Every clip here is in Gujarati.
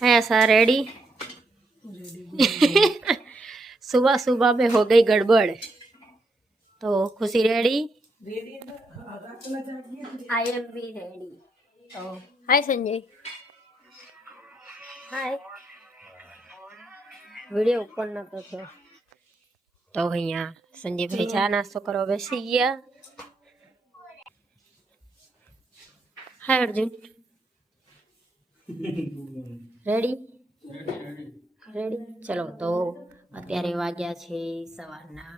है ऐसा रेडी। सुबह सुबह में हो गई गड़बड़, तो खुशी ready, I am be ready. तो हाय संजय, हाय। वीडियो ऊपर न तो थो तो अहींया संजय भाई चा नास्तो करवा बेसी गया। हाय अर्जुन, रेडी रेडी। चलो तो અત્યારે વાગ્યા છે સવારના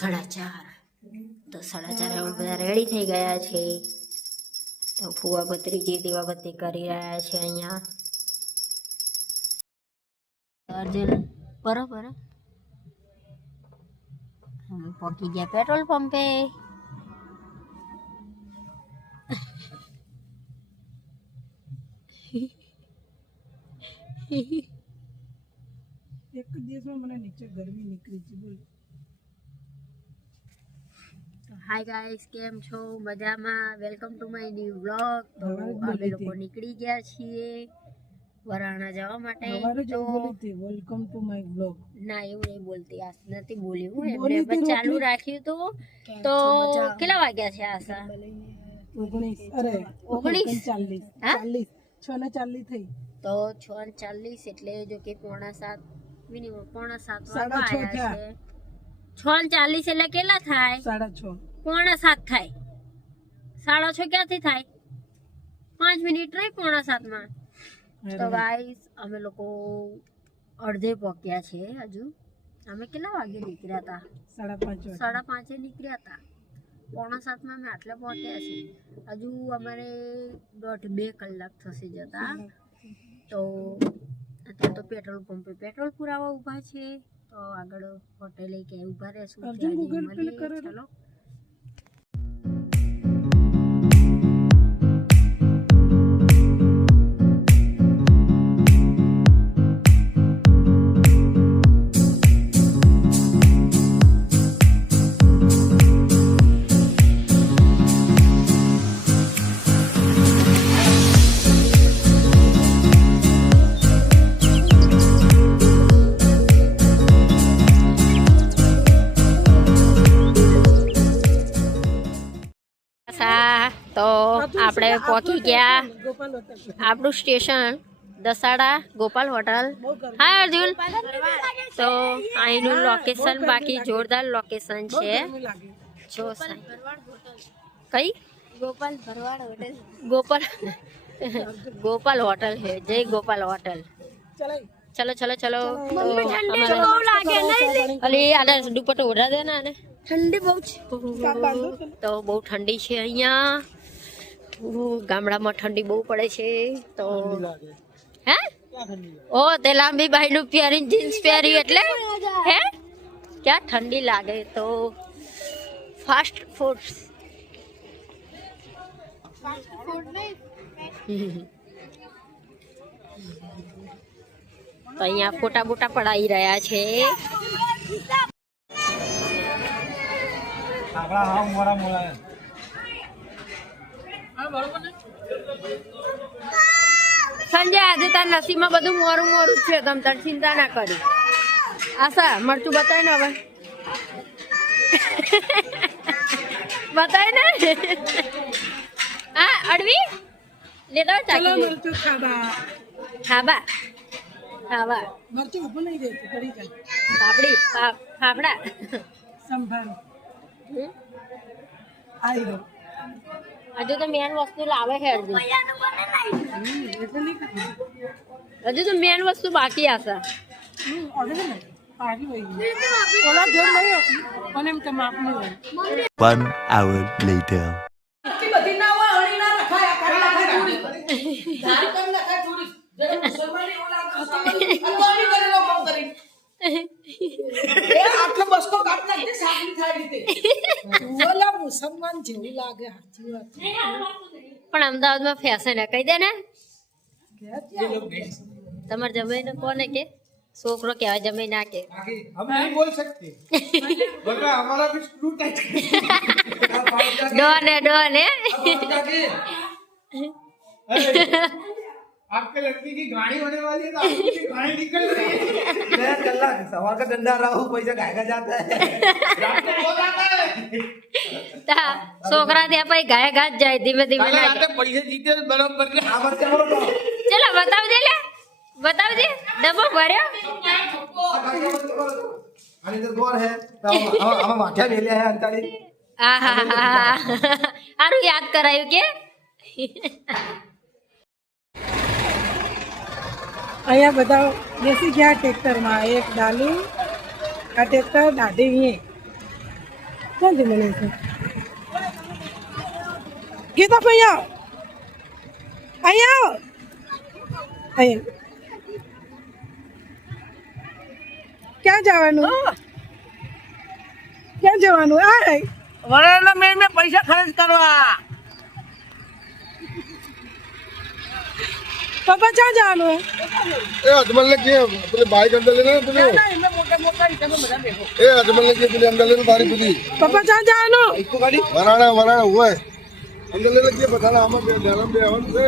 4:30। તો 4:30 અમે બધા રેડી થઈ ગયા છે। તો ફુવા ભત્રીજી દીવાબત્તી કરી રહ્યા છે અહીંયા। અર્જુન બરોબર અમે પહોંચી ગયા પેટ્રોલ પંપે। એક દિવસમાં મને નીચે ગરમી નીકળી છે બોલ। તો હાય ગાઈસ, કેમ છો? મજામાં? Welcome to my new vlog. તો અમે લોકો નીકળી ગયા છીએ વરાણા જવા માટે। તો વેલકમ ટુ માય વ્લોગ ના, એવું નહીં બોલતી, આ નથી બોલી હું, એમને ચાલુ રાખ્યું હતું। તો કેટલા વાગ્યા છે આશા? 19 અરે 40 હા 6:40 થઈ। તો 6:40 એટલે જો કે 6:45 મિનિમમ 6:45 વાગ્યા છે। 6:40 એટલે કેટલા થાય? 6:30 6:45 થાય। 6:30 ક્યાંથી થાય? 5 મિનિટ રહી 6:45 માં। તો ગાઈસ અમે લોકો અડધે પહોંચ્યા છે હજુ। અમે કેટલા વાગે નીકળ્યા હતા? 5:30 નીકળ્યા હતા। 6:45 માં અમે આટલે પહોંચ્યા છીએ। હજુ અમારે 1.5-2 કલાક થશે જતા। તો અત્યારે તો પેટ્રોલ પંપે પેટ્રોલ પુરાવા ઊભા છે। તો આગળ હોટેલે ક્યાંય ઊભા રહેશું, ચલો। તો આપણે પહોંચી ગયા આપણું સ્ટેશન દસાડા ગોપાલ હોટલ। હાય અર્જુન। તો અહીંનું લોકેશન બાકી જોરદાર લોકેશન છે। જો કઈ ગોપાલ ભરવાડ હોટલ, ગોપાલ હોટલ है, जय गोपाल होटल। चलो चलो चलो। अरे आधा दुपट्टो ओढ़ा देना ने, ठंडी बहुत तो बहुत ठंडी છે અહીંયા। ગામડામાં ઠંડી બહુ પડે છે। તો હે ઓ તે લાંબી બાઈનું પહેરીને જીન્સ પહેરી એટલે હે ક્યાં ઠંડી લાગે। તો ફાસ્ટ ફૂડ તો અહીંયા ફોટા બોટા પડાઈ રહ્યા છે। સંજય આજે તાર નસીબમાં બધું મોરું મોરું છે, તમ તાર ચિંતા ના કરી। આશા મરચું બતાય ને હવે, બતાય ને। હા અડવી લેતા ચાકી મરચું ખાબા ખાબા ખાબા મરચું ઉપર નહીં દેતું પડી જાય। પાપડી ફાફડા સંભાળ આવી ગયો। હજુ તો મેન વસ્તુ લાવે છે અર્જુન, એટલે નહીં ખાતું। હજુ તો મેન વસ્તુ બાકી આશા। ઓર્ડર ને પાડી હોય ઓલા જોર નહીં હતી પણ એમ કે માપ નહીં હોય। 1 hour later. એટલી બધી ના હોય, અણી ના રખાય, કાઢી થોડી ધાર કર નખાય થોડી જરા મુસલમાની ઓલા અલવારી કરેલો કામ કરી એ આટલો બસકો કાટ નાખે સાગની થાય રીતે ઓલા મુસલમાન જેવું લાગે। સાચી વાત પણ અમદાવાદમાં ફેશન હે, કહી દે ને તમારે જમાઈને કોને કે છોકરો કહેવાય, જમાઈ ના કે हम नहीं बोल सकते बेटा हमारा भी स्क्रू टाइट ડોન હે है आपके लड़की की गाड़ी होने वाली है तो आपकी गाड़ी निकल रही है मैं कल्ला सवार का डंडा रहा हूँ पैसा खाएगा जाता है रात को बहुत आता है તા છોકરા ત્યાં પછી ગાય ગાજ જાય ધીમે ધીમે કાલે ના રાતે पैसे जीते तो बराबर ने आप बच्चे बोलो तो ચલો બતાવજે લે બતાવજે ડબ્બો ભર્યો आणि तर गोर है आम्हा माठ्या गेल्या आहे अंताडी આહા સારું યાદ કરાયું કે અહીંયા બધા બેસી ગયા ટ્રેક્ટરમાં એક ડાલુ આ ટ્રેક્ટર દાઢી અહીં ક્યાંથી મળે છે ગીતા ભાઈ આવો અહીંયા આવો અહીંયા ક્યાં જવાનું ક્યાં જવાનું આ વરાળના મેળમાં પૈસા ખર્ચ કરવા પપ્પા ક્યાં જવાનું હે ए अजमल ने किए अपने बाइक अंदर लेना अपने ए अजमल ने किए अपने अंदर लेना बारी पुली પપ્પા ક્યાં જવાનું इसको गाड़ी वराना वराना हुआ है अंदर लेना किए बताना हम डालम दे हम से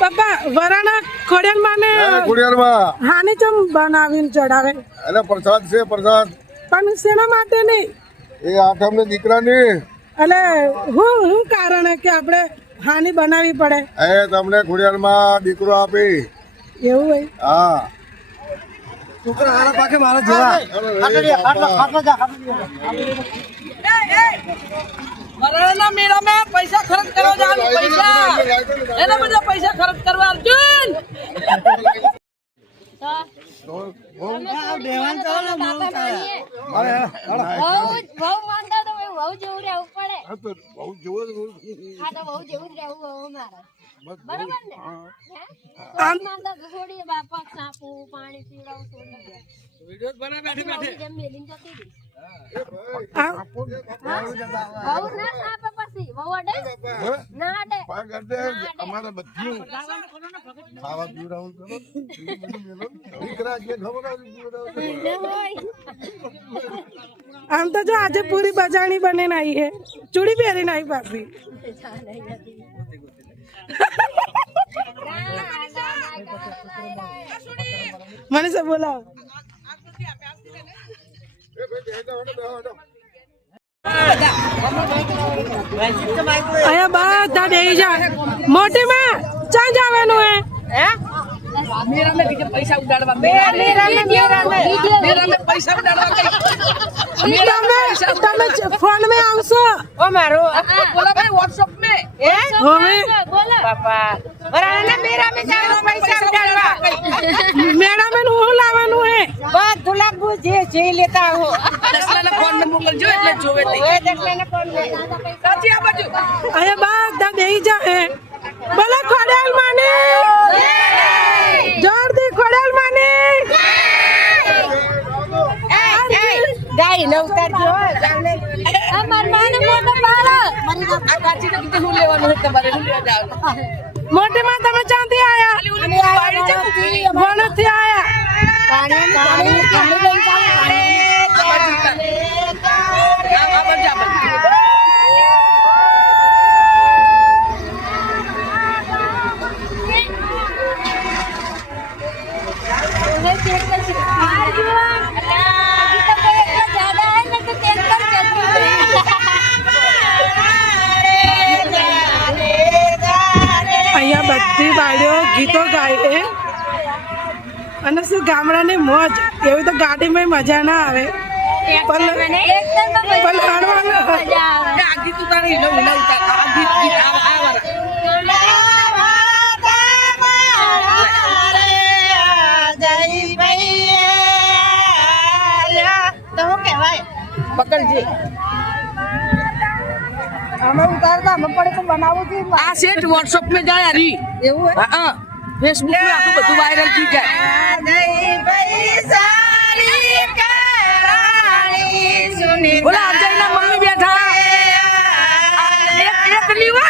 પપ્પા વરાણા ખોડિયાલ માને गुड़ियार में હાની ચમ બનાવીને ચડાવે अरे प्रसाद से प्रसाद પણ શેના માટે નહીં ए आठम ने दीकरा ने એટલે હું કારણ હે કે આપણે હાની બનાવી પડે ए તમને गुड़ियार में दीकरो आपे એવું હોય हां छोकरा हारा पाके मारा जेवा વરાણાના મેળામાં પૈસા ખર્ચ કરવા જવાનું પૈસા એના બધા પૈસા ખર્ચ કરવા અર્જુન બહુ માંદા તો બહુ જેવું રહેવું પડે બહુ જોર હા તો બહુ જેવું જ રહેવું અમારે બરાબર ને આમ માંદા તો છોડીએ બાપા સાપું પાણી પીવડાવું છોડી વિડિયો બના બેઠી બેઠી જેમ મેલીને જતી રહી બહુ ના સાપે પછી બહુ અડે ના અડે પાક કરતે અમારા બધું ખાવા પીવડાવું કરો દીકરા કે ખબર આમ તો જો આજે પૂરી બજાણી બનીને આવી હે ચૂડી પહેરીને આવી પાછી મને સે બોલાવો અહીંયા બધા બેસી જાય મોટી માં ક્યાં જવાનું હે મેરા में पैसा उड़ाड़वा मेरा में पैसा उड़ाड़वा તમે ફોન में આવશો ઓ મારો બોલા ભાઈ WhatsApp में હોમે બોલો પાપા વરાના મેરા में જાનો પૈસા ઉડાડવા મેરા में હું લાવવાનું હે બધું લાગવું જે લેતા હો દસલાના ફોન में મોકલજો એટલે જોવે તે એ દસલાના ફોન में સાચી આ બાજુ અહીંયા બધા બેહી જાય બોલા ખોડિયાલ માની જોરથી ખોડિયાલ માની ગાય ન ઉતારજો અમાર માને મોટો પાડો આ કાચી ને કીધું હું લેવાનું છે તમારે હું લેવા જાવ મોટી માં તમે ચાંદી આયા વણથી આયા પાણી અહીંયા બધી બાળીઓ ગીતો ગાય છે અને શું ગામડાની મોજ એવી તો ગાડીમાં મજા ના આવે પણ હાડવાનું આ ગીત ઉતારી લો આ ગીત પકડજે અમે ઉતારતા અમે પડે તો બનાવું છું આ સેટ WhatsApp में જાય હરી એવું હે હા Facebook में આખું બધું વાયરલ થઈ જાય બોલા અજયના મમ્મી બેઠા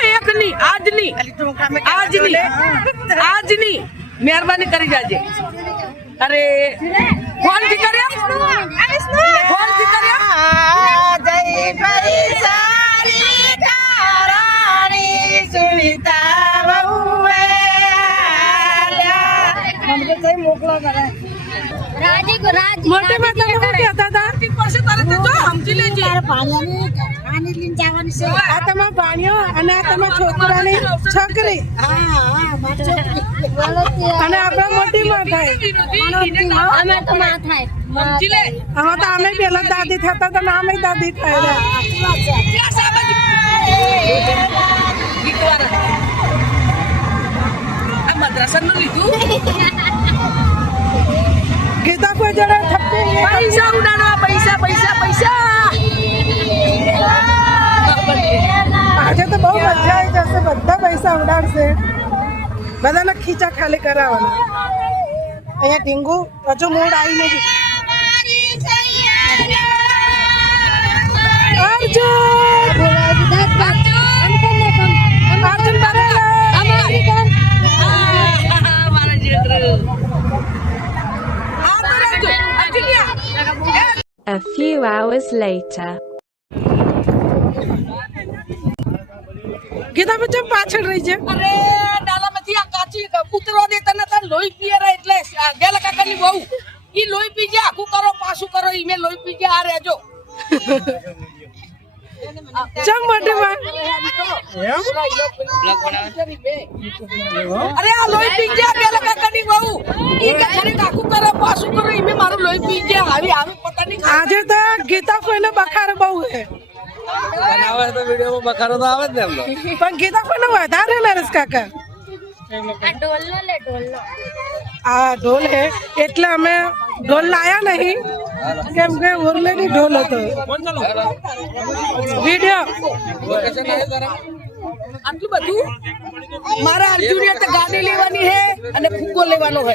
એકની આજની મહેરબાની કરી જાજે અરે ફોન થી કર્યા ફોન થી કર્યા જય પૈસારી કારાણી સુનિતા બહુએ રાજી કો રાજ મોટે મોટે શું કહેતા હતા પાસે તારે તે જો સમજી લેજે આ તમારા ભાણિયો અને આ તમારા છોકરાની છોકરી અને આપણે મોટી માં થાય અમે તો માં થાય સમજી લે હવે તો અમે પેલા દાદી થતા તો અમે દાદી થાય ક્યાં સાબજ ગીતવાળા આ મદ્રાસનું લીધું ગીતા કોઈ જરા થપ્પી પૈસા ઉડાડવા પૈસા પૈસા પૈસા આજે તો બહુ મજા આવી જશે બધા પૈસા ઉડાડશે બધાને ખીચા ખાલી કરાવવાના અહીંયા ટીંગુ હજુ મૂડ આવી નથી અર્જુન મારા જીગર A few hours later. Gita બચ્ચા પાછળ રહી છે અરે ડાલામાંથી આ કાચી ઉતરવા દે તને તાર લોહી પીએરા એટલે ગેલા કાકાની બહુ ઈ લોહી પીજે આખું કરો પાછું કરો ઈ મે લોહી પીજે આ રહેજો ચમ મોટી માં અરે આ લોહી પીજે ગેલા કાકાની બહુ ઈ કે થોડી આખું કરો પાછું કરો ઈ મે મારું લોહી પીજે આવી આવી પતા નહીં આજે તો ગીતા કોઈને બખાર બહુ હે બનાવે તો વિડીયોમાં બખારો તો આવે જ ને એમનો પણ ગીતા કોઈને વધારે નરેશ કાકા આ ઢોલ હે એટલે અમે ઢોલ લાયા નહીં કેમ કે ઓલરેડી ઢોલ હતો વિડીયો આટલું બધું મારા અર્જુનિયા તો ગાડી લેવાની હે અને ફૂગો લેવાનો હે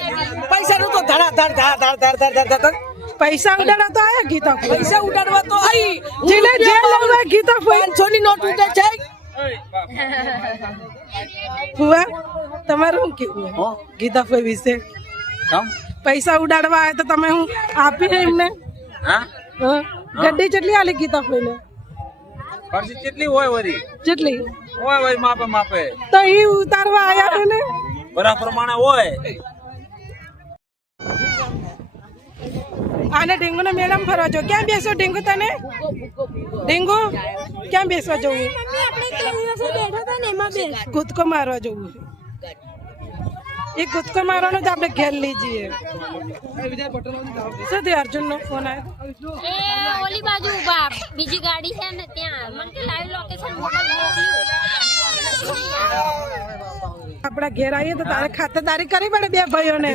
પૈસા નું તો ધડા ધડ ધડ ધડ ધડ ધડ ધડ પૈસા ઉડાડવા તો આયા ગીતા પૈસા ઉડાડવા તો આઈ જેને જે લેવા ગીતા 500 ની નોટ ઉડે છે ફુવા તમારું શું કેવું ગીતા ફઈ વિશે પૈસા ઉડાડવા આવે તો તમે હું આપી એમને હા ગड्डी કેટલી આલી ગીતા ફઈને ખર્ચી કેટલી હોય વરી કેટલી હોય વરી માપે માપે તો ઈ ઉતારવા આયા હે ને બરા પ્રમાણે હોય આને ઢીંગુ ને મેડમ ફરવા જો ક્યાં બેસો ઢીંગુ તને ઢીંગુ ક્યાં બેસવા જવું કૂદકો મારવા જવું એ કૂદકો મારવાનો તો આપણે ઘેર લઈ જઈએ શું થયું અર્જુન નો ફોન આવ્યો એ ઓલી બાજુ ઉભા બીજી ગાડી છે ને ત્યાં મને કે લાઈવ લોકેશન મોકલ્યું આપડા ઘેર આવીએ તો તારે ખાતરદારી કરવી પડે બે ભાઈઓને